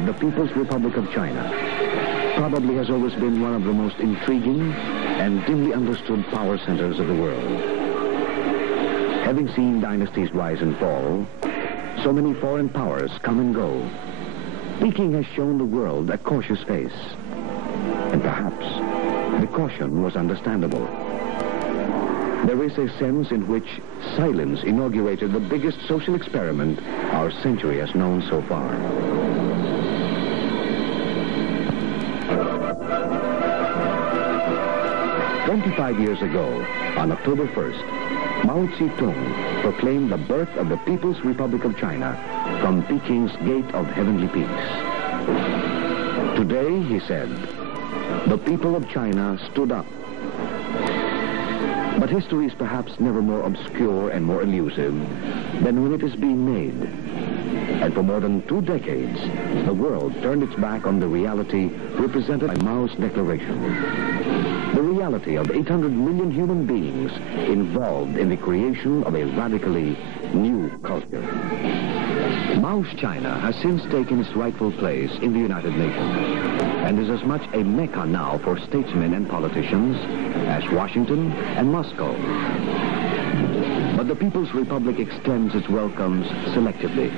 of the People's Republic of China probably has always been one of the most intriguing and dimly understood power centers of the world. Having seen dynasties rise and fall, so many foreign powers come and go, Peking has shown the world a cautious face. And perhaps the caution was understandable. There is a sense in which silence inaugurated the biggest social experiment our century has known so far. "25 years ago, on October 1st, Mao Zedong proclaimed the birth of the People's Republic of China from Peking's Gate of Heavenly Peace. Today, he said, the people of China stood up. But history is perhaps never more obscure and more elusive than when it is being made. And for more than 2 decades, the world turned its back on the reality represented by Mao's declaration. The reality of 800 million human beings involved in the creation of a radically new culture. Mao's China has since taken its rightful place in the United Nations and is as much a mecca now for statesmen and politicians as Washington and Moscow. But the People's Republic extends its welcomes selectively,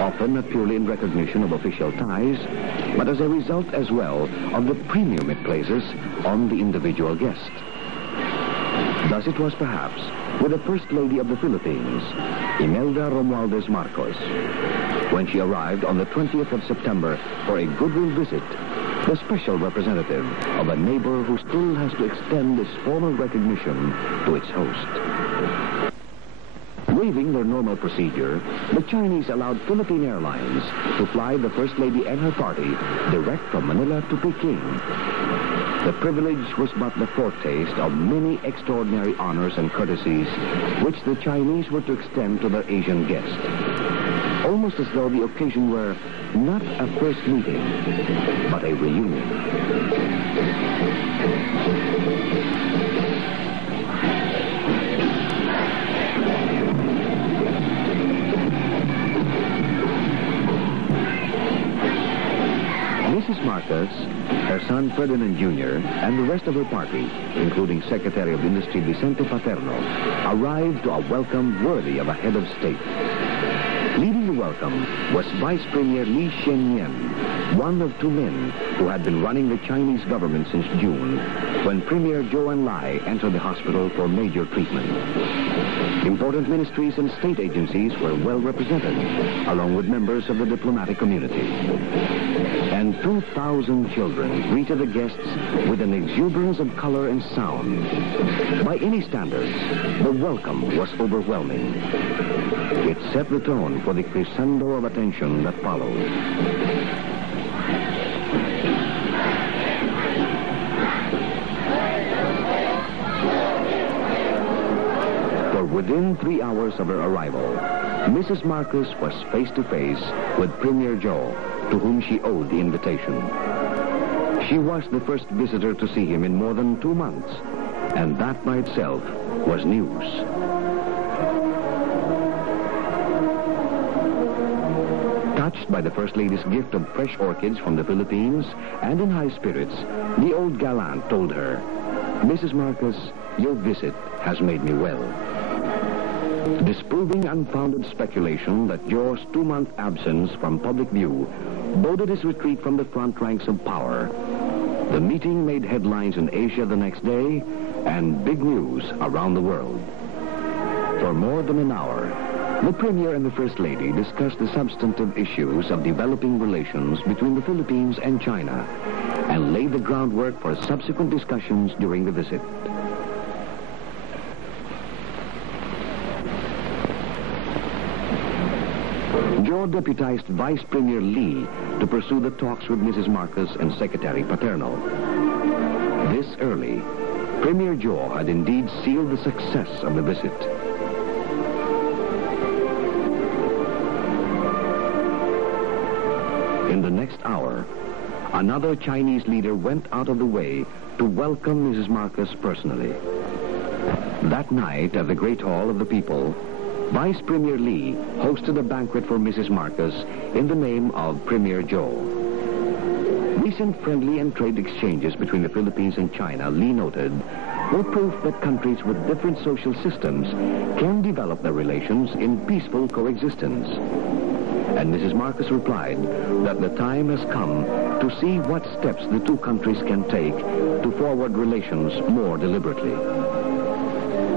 often not purely in recognition of official ties, but as a result as well of the premium it places on the individual guest. Thus it was perhaps with the First Lady of the Philippines, Imelda Marcos, when she arrived on the 20th of September for a goodwill visit, the special representative of a neighbor who still has to extend this formal recognition to its host. Waiving their normal procedure, the Chinese allowed Philippine Airlines to fly the First Lady and her party direct from Manila to Peking. The privilege was but the foretaste of many extraordinary honors and courtesies which the Chinese were to extend to their Asian guests. Almost as though the occasion were not a first meeting, but a reunion. Mrs. Marcos, her son Ferdinand Jr., and the rest of her party, including Secretary of Industry Vicente Paterno, arrived to a welcome worthy of a head of state. Leading the welcome was Vice Premier Li Shenyan, one of 2 men who had been running the Chinese government since June, when Premier Zhou Enlai entered the hospital for major treatment. Important ministries and state agencies were well represented, along with members of the diplomatic community. And 2,000 children greeted the guests with an exuberance of color and sound. By any standards, the welcome was overwhelming. It set the tone for the crescendo of attention that followed. For within 3 hours of her arrival, Mrs. Marcos was face-to-face with Premier Zhou, to whom she owed the invitation. She was the first visitor to see him in more than 2 months, and that by itself was news. Touched by the First Lady's gift of fresh orchids from the Philippines and in high spirits, the old gallant told her, "Mrs. Marcos, your visit has made me well." Disproving unfounded speculation that Zhou's 2-month absence from public view boded his retreat from the front ranks of power, the meeting made headlines in Asia the next day and big news around the world. For more than an hour, the Premier and the First Lady discussed the substantive issues of developing relations between the Philippines and China and laid the groundwork for subsequent discussions during the visit. Zhou deputized Vice Premier Li to pursue the talks with Mrs. Marcos and Secretary Paterno. This early, Premier Zhou had indeed sealed the success of the visit. In the next hour, another Chinese leader went out of the way to welcome Mrs. Marcos personally. That night at the Great Hall of the People, Vice Premier Lee hosted a banquet for Mrs. Marcos in the name of Premier Joe. Recent friendly and trade exchanges between the Philippines and China, Lee noted, were proof that countries with different social systems can develop their relations in peaceful coexistence. And Mrs. Marcos replied that the time has come to see what steps the two countries can take to forward relations more deliberately.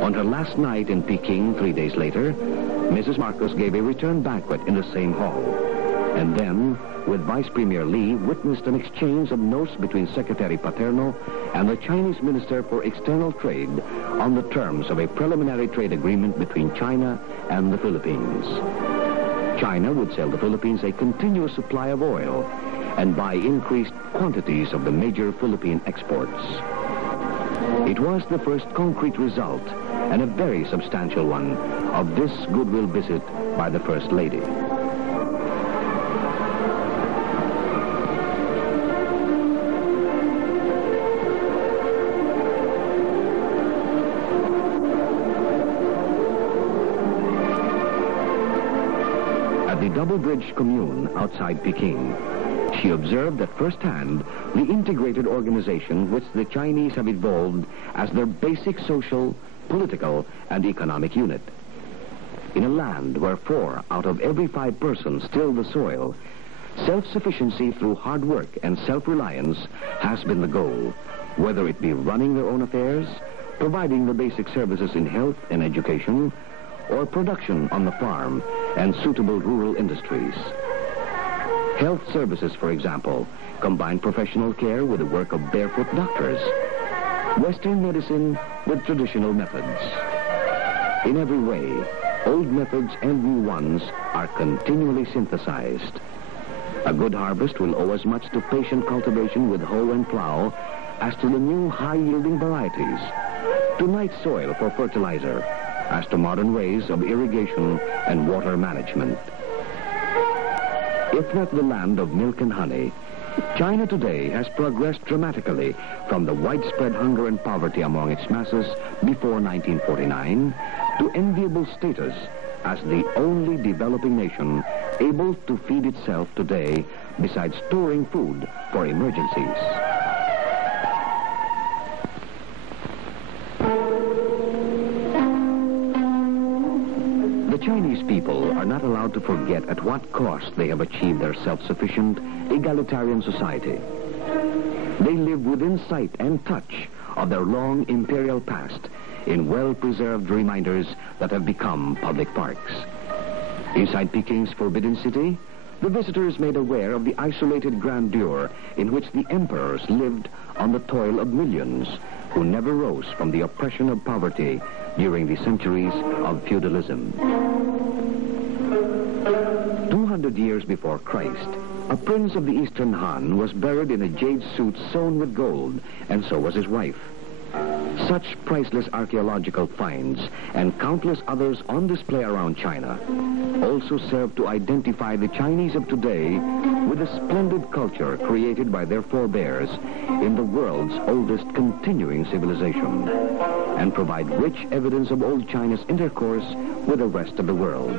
On her last night in Peking 3 days later, Mrs. Marcos gave a return banquet in the same hall. And then, with Vice Premier Lee, witnessed an exchange of notes between Secretary Paterno and the Chinese Minister for External Trade on the terms of a preliminary trade agreement between China and the Philippines. China would sell the Philippines a continuous supply of oil and buy increased quantities of the major Philippine exports. It was the first concrete result, and a very substantial one, of this goodwill visit by the First Lady. At the Double Bridge Commune outside Peking, she observed at first hand the integrated organization which the Chinese have evolved as their basic social, political, and economic unit. In a land where 4 out of every 5 persons till the soil, self-sufficiency through hard work and self-reliance has been the goal, whether it be running their own affairs, providing the basic services in health and education, or production on the farm and suitable rural industries. Health services, for example, combine professional care with the work of barefoot doctors, Western medicine with traditional methods. In every way, old methods and new ones are continually synthesized. A good harvest will owe as much to patient cultivation with hoe and plow as to the new high-yielding varieties, to night soil for fertilizer, as to modern ways of irrigation and water management. If not the land of milk and honey, China today has progressed dramatically from the widespread hunger and poverty among its masses before 1949 to enviable status as the only developing nation able to feed itself today besides storing food for emergencies. The Chinese people are not allowed to forget at what cost they have achieved their self-sufficient, egalitarian society. They live within sight and touch of their long imperial past in well-preserved reminders that have become public parks. Inside Peking's Forbidden City, the visitor is made aware of the isolated grandeur in which the emperors lived on the toil of millions who never rose from the oppression of poverty during the centuries of feudalism. 200 years before Christ, a prince of the Eastern Han was buried in a jade suit sewn with gold, and so was his wife. Such priceless archaeological finds and countless others on display around China also serve to identify the Chinese of today with the splendid culture created by their forebears in the world's oldest continuing civilization, and provide rich evidence of old China's intercourse with the rest of the world.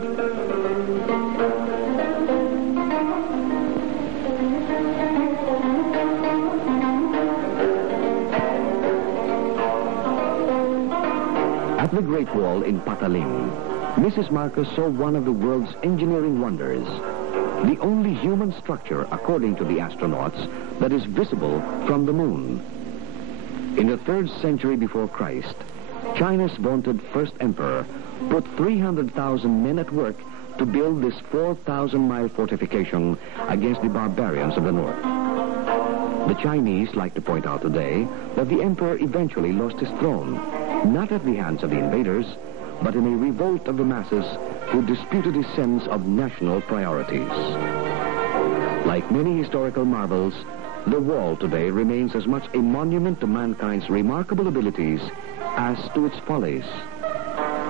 At the Great Wall in Pataling, Mrs. Marcos saw one of the world's engineering wonders, the only human structure, according to the astronauts, that is visible from the moon. In the 3rd century before Christ, China's vaunted first emperor put 300,000 men at work to build this 4,000-mile fortification against the barbarians of the north. The Chinese like to point out today that the emperor eventually lost his throne, not at the hands of the invaders, but in a revolt of the masses who disputed his sense of national priorities. Like many historical marvels, the wall today remains as much a monument to mankind's remarkable abilities as to its follies.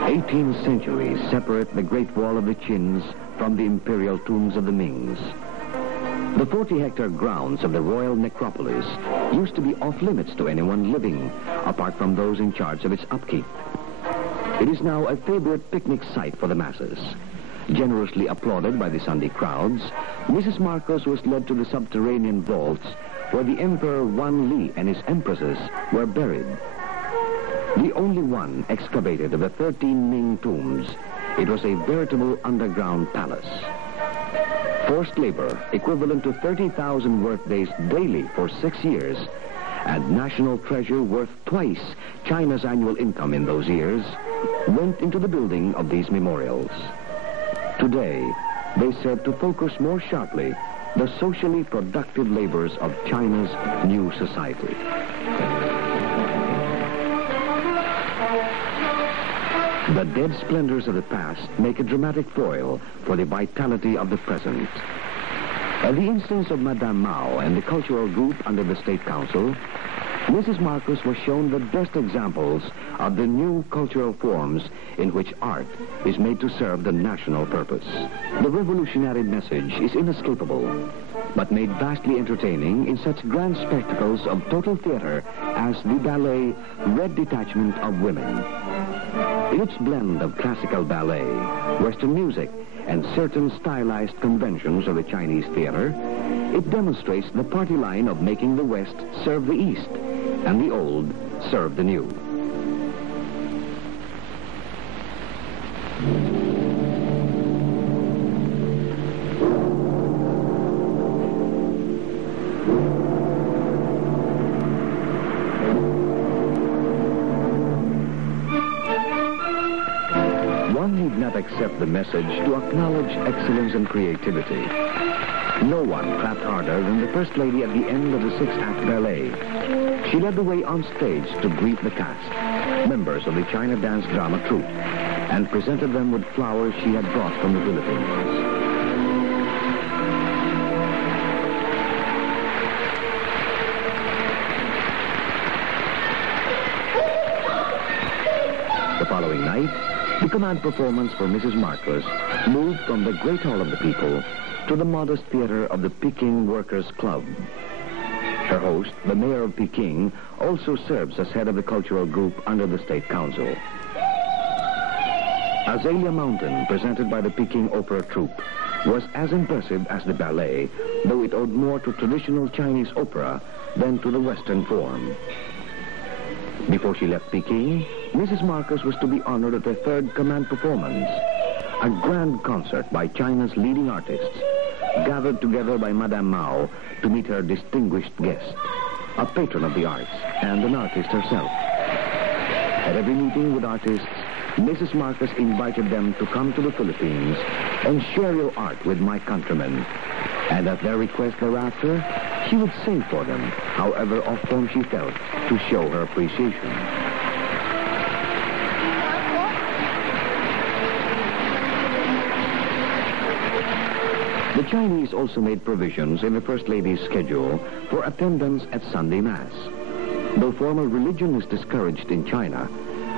18 centuries separate the Great Wall of the Qins from the imperial tombs of the Mings. The 40-hectare grounds of the royal necropolis used to be off-limits to anyone living, apart from those in charge of its upkeep. It is now a favorite picnic site for the masses. Generously applauded by the Sunday crowds, Mrs. Marcos was led to the subterranean vaults where the Emperor Wan Li and his empresses were buried. The only one excavated of the 13 Ming tombs, it was a veritable underground palace. Forced labor, equivalent to 30,000 workdays daily for 6 years, and national treasure worth twice China's annual income in those years, went into the building of these memorials. Today, they serve to focus more sharply the socially productive labors of China's new society. The dead splendors of the past make a dramatic foil for the vitality of the present. At the instance of Madame Mao and the cultural group under the State Council, Mrs. Marcos was shown the best examples of the new cultural forms in which art is made to serve the national purpose. The revolutionary message is inescapable, but made vastly entertaining in such grand spectacles of total theater as the ballet Red Detachment of Women. In its blend of classical ballet, Western music, and certain stylized conventions of the Chinese theater, it demonstrates the party line of making the West serve the East, and the old serve the new. One need not accept the message to acknowledge excellence and creativity. No one clapped harder than the First Lady at the end of the 6-act ballet. She led the way on stage to greet the cast, members of the China Dance Drama Troupe, and presented them with flowers she had brought from the Philippines. The following night, the command performance for Mrs. Marcos moved from the Great Hall of the People to the modest theater of the Peking Workers' Club. Her host, the mayor of Peking, also serves as head of the cultural group under the State Council. Azalea Mountain, presented by the Peking Opera Troupe, was as impressive as the ballet, though it owed more to traditional Chinese opera than to the Western form. Before she left Peking, Mrs. Marcos was to be honored at her third command performance, a grand concert by China's leading artists, gathered together by Madame Mao to meet her distinguished guest, a patron of the arts and an artist herself. At every meeting with artists, Mrs. Marcos invited them to come to the Philippines and share your art with my countrymen. And at their request thereafter, she would sing for them, however often she felt, to show her appreciation. The Chinese also made provisions in the First Lady's schedule for attendance at Sunday Mass. Though formal religion is discouraged in China,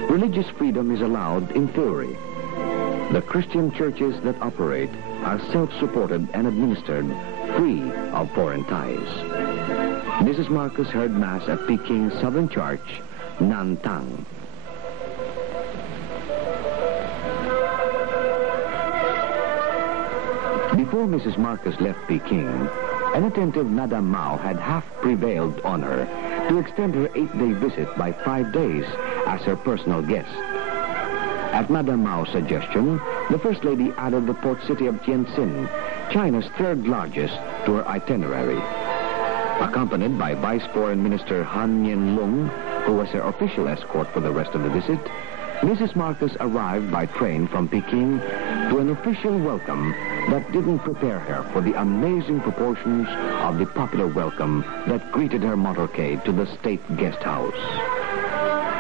religious freedom is allowed in theory. The Christian churches that operate are self-supported and administered, free of foreign ties. Mrs. Marcos heard Mass at Peking's Southern Church, Nantang. Before Mrs. Marcos left Peking, an attentive Madame Mao had half prevailed on her to extend her 8-day visit by 5 days as her personal guest. At Madame Mao's suggestion, the First Lady added the port city of Tientsin, China's third largest, to her itinerary. Accompanied by Vice Foreign Minister Han Yen-lung, who was her official escort for the rest of the visit, Mrs. Marcos arrived by train from Peking to an official welcome that didn't prepare her for the amazing proportions of the popular welcome that greeted her motorcade to the state guest house.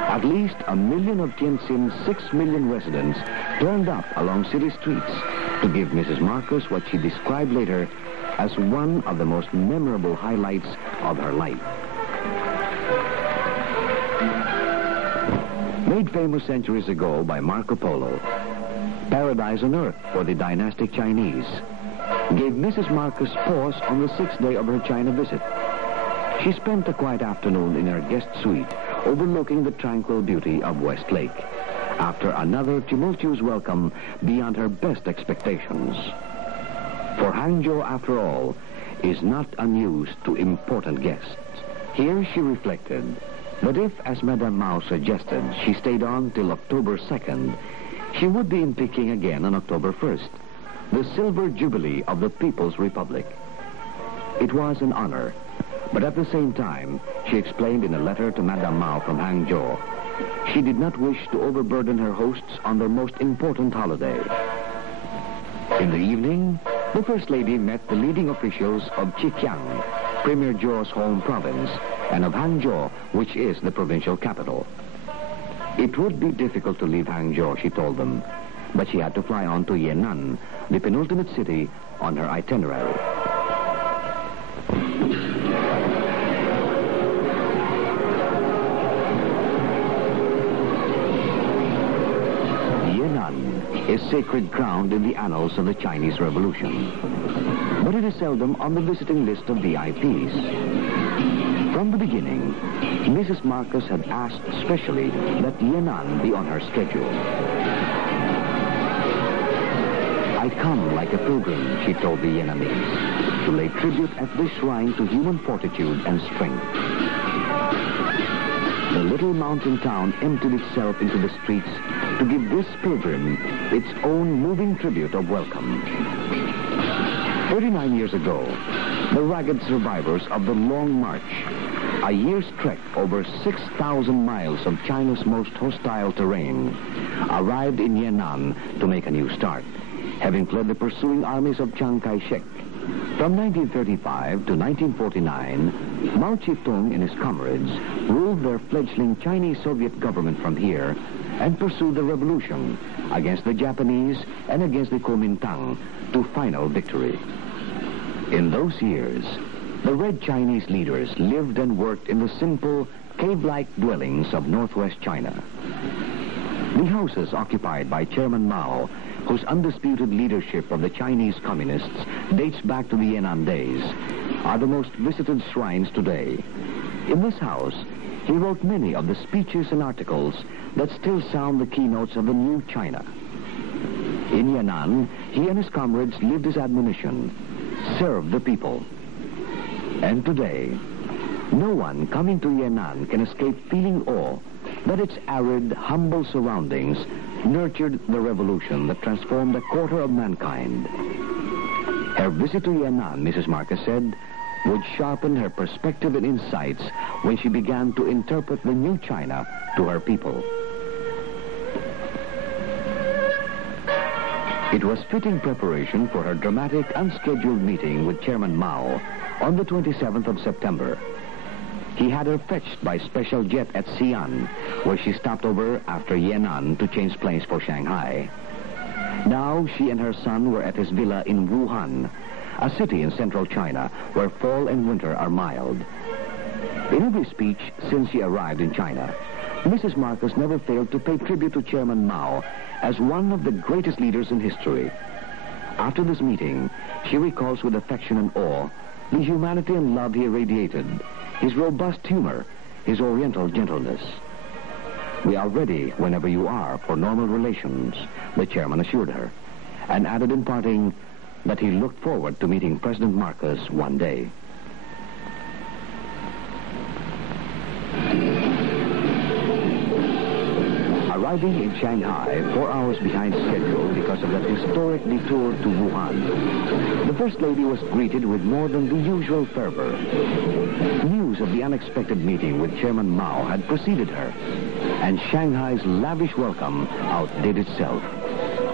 At least 1 million of Tientsin's 6 million residents turned up along city streets to give Mrs. Marcos what she described later as one of the most memorable highlights of her life. Made famous centuries ago by Marco Polo, Paradise on Earth for the dynastic Chinese gave Mrs. Marcos pause on the 6th day of her China visit. She spent a quiet afternoon in her guest suite overlooking the tranquil beauty of West Lake, after another tumultuous welcome beyond her best expectations. For Hangzhou, after all, is not unused to important guests. Here she reflected that if, as Madame Mao suggested, she stayed on till October 2nd, she would be in Peking again on October 1st, the silver jubilee of the People's Republic. It was an honor, but at the same time, she explained in a letter to Madame Mao from Hangzhou, she did not wish to overburden her hosts on their most important holiday. In the evening, the First Lady met the leading officials of Zhejiang, Premier Zhou's home province, and of Hangzhou, which is the provincial capital. It would be difficult to leave Hangzhou, she told them, but she had to fly on to Yan'an, the penultimate city on her itinerary. Yan'an is sacred ground in the annals of the Chinese Revolution, but it is seldom on the visiting list of VIPs. From the beginning, Mrs. Marcus had asked specially that Yan'an be on her schedule. "I come like a pilgrim," she told the Yan'anese, "to lay tribute at this shrine to human fortitude and strength." The little mountain town emptied itself into the streets to give this pilgrim its own moving tribute of welcome. 39 years ago, the ragged survivors of the Long March, a year's trek over 6,000 miles of China's most hostile terrain, arrived in Yan'an to make a new start, having fled the pursuing armies of Chiang Kai-shek. From 1935 to 1949, Mao Zedong and his comrades ruled their fledgling Chinese-Soviet government from here and pursued the revolution against the Japanese and against the Kuomintang to final victory. In those years, the Red Chinese leaders lived and worked in the simple, cave-like dwellings of northwest China. The houses occupied by Chairman Mao, whose undisputed leadership of the Chinese communists dates back to the Yan'an days, are the most visited shrines today. In this house, he wrote many of the speeches and articles that still sound the keynotes of the new China. In Yan'an, he and his comrades lived his admonition, serve the people. And today, no one coming to Yan'an can escape feeling awe that its arid, humble surroundings nurtured the revolution that transformed a quarter of mankind. Her visit to Yan'an, Mrs. Marcus said, would sharpen her perspective and insights when she began to interpret the new China to her people. It was fitting preparation for her dramatic, unscheduled meeting with Chairman Mao on the 27th of September. He had her fetched by special jet at Xi'an, where she stopped over after Yan'an to change planes for Shanghai. Now she and her son were at his villa in Wuhan, a city in central China where fall and winter are mild. In every speech since she arrived in China, Mrs. Marcus never failed to pay tribute to Chairman Mao as one of the greatest leaders in history. After this meeting, she recalls with affection and awe the humanity and love he irradiated, his robust humor, his oriental gentleness. "We are ready whenever you are for normal relations," the chairman assured her, and added in parting that he looked forward to meeting President Marcus one day. Arriving in Shanghai 4 hours behind schedule because of that historic detour to Wuhan, the First Lady was greeted with more than the usual fervor. News of the unexpected meeting with Chairman Mao had preceded her, and Shanghai's lavish welcome outdid itself.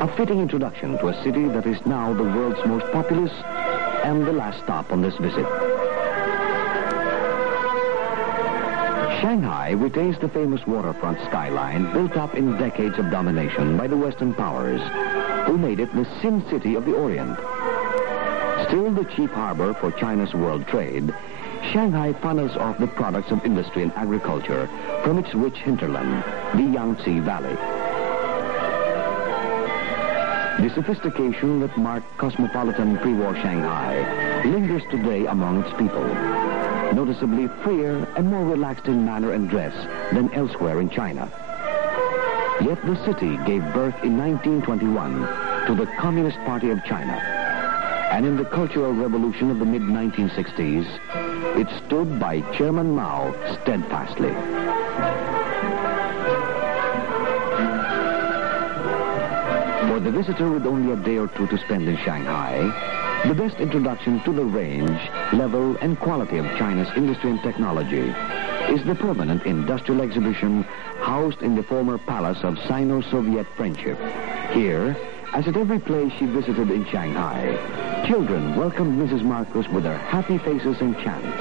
A fitting introduction to a city that is now the world's most populous and the last stop on this visit. Shanghai retains the famous waterfront skyline built up in decades of domination by the Western powers, who made it the Sin City of the Orient. Still the chief harbor for China's world trade, Shanghai funnels off the products of industry and agriculture from its rich hinterland, the Yangtze Valley. The sophistication that marked cosmopolitan pre-war Shanghai lingers today among its people, noticeably freer and more relaxed in manner and dress than elsewhere in China. Yet the city gave birth in 1921 to the Communist Party of China. And in the Cultural Revolution of the mid-1960s, it stood by Chairman Mao steadfastly. For the visitor with only a day or two to spend in Shanghai, the best introduction to the range, level, and quality of China's industry and technology is the permanent industrial exhibition housed in the former palace of Sino-Soviet friendship. Here, as at every place she visited in Shanghai, children welcomed Mrs. Marcus with their happy faces and chants.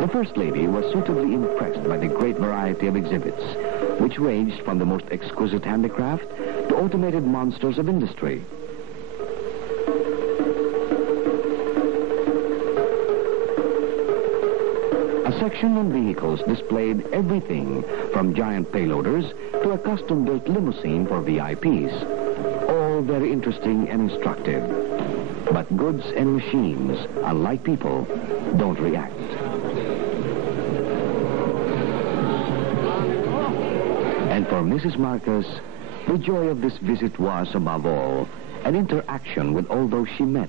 The First Lady was suitably impressed by the great variety of exhibits, which ranged from the most exquisite handicraft to automated monsters of industry. A section on vehicles displayed everything from giant payloaders to a custom-built limousine for VIPs. All very interesting and instructive. But goods and machines, unlike people, don't react. And for Mrs. Marcus, the joy of this visit was, above all, an interaction with all those she met,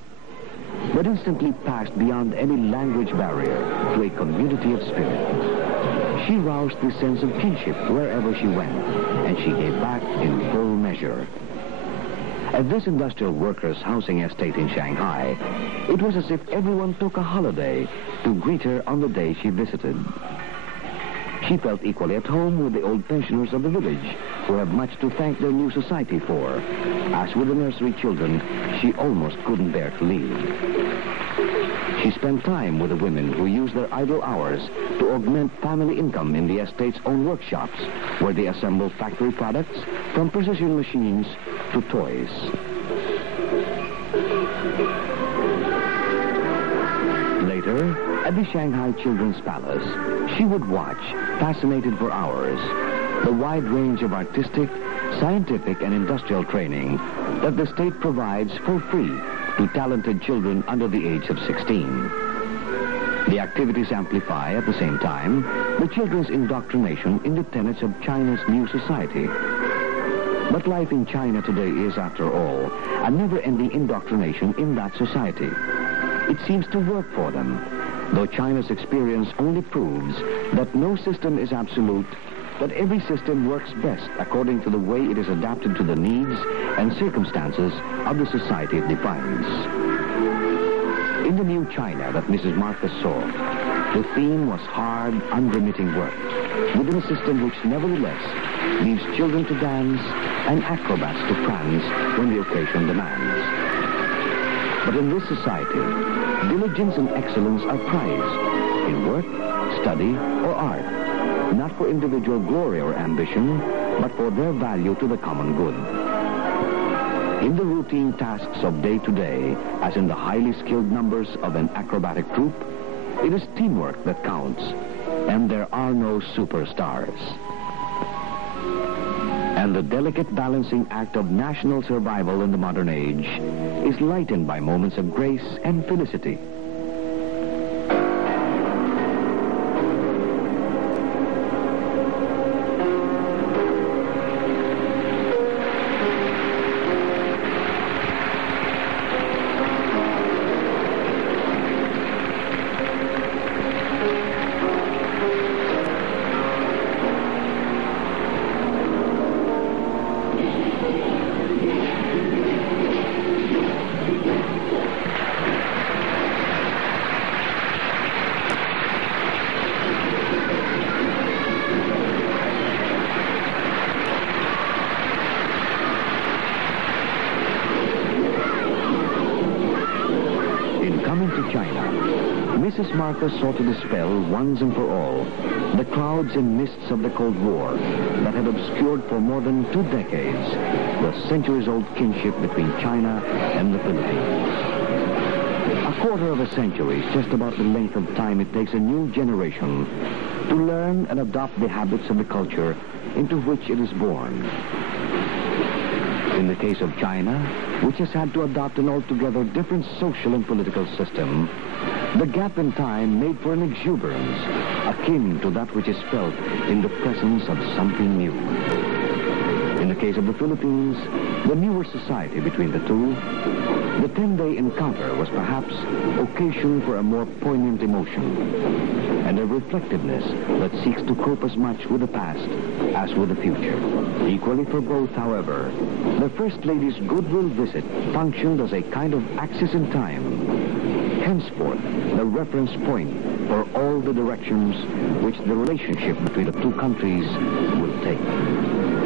but instantly passed beyond any language barrier to a community of spirit. She roused the sense of kinship wherever she went, and she gave back in full measure. At this industrial workers' housing estate in Shanghai, it was as if everyone took a holiday to greet her on the day she visited. She felt equally at home with the old pensioners of the village, who have much to thank their new society for. As with the nursery children, she almost couldn't bear to leave. She spent time with the women who use their idle hours to augment family income in the estate's own workshops, where they assemble factory products from precision machines to toys. Later, at the Shanghai Children's Palace, she would watch, fascinated for hours, the wide range of artistic, scientific, and industrial training that the state provides for free to talented children under the age of 16. The activities amplify, at the same time, the children's indoctrination in the tenets of China's new society. But life in China today is, after all, a never-ending indoctrination in that society. It seems to work for them, though China's experience only proves that no system is absolute, that every system works best according to the way it is adapted to the needs and circumstances of the society it defines. In the new China that Mrs. Marcus saw, the theme was hard, unremitting work, within a system which nevertheless leaves children to dance and acrobats to prance when the occasion demands. But in this society, diligence and excellence are prized in work, study, or art, not for individual glory or ambition, but for their value to the common good. In the routine tasks of day-to-day, as in the highly skilled numbers of an acrobatic troupe, it is teamwork that counts, and there are no superstars. And the delicate balancing act of national survival in the modern age is lightened by moments of grace and felicity. Mrs. Marcus sought to dispel once and for all the clouds and mists of the Cold War that had obscured for more than 2 decades the centuries-old kinship between China and the Philippines. A quarter of a century is just about the length of time it takes a new generation to learn and adopt the habits of the culture into which it is born. In the case of China, which has had to adopt an altogether different social and political system, the gap in time made for an exuberance akin to that which is felt in the presence of something new. In the case of the Philippines, the newer society between the two, the 10-day encounter was perhaps occasion for a more poignant emotion and a reflectiveness that seeks to cope as much with the past as with the future. Equally for both, however, the First Lady's goodwill visit functioned as a kind of axis in time, henceforth the reference point for all the directions which the relationship between the two countries will take.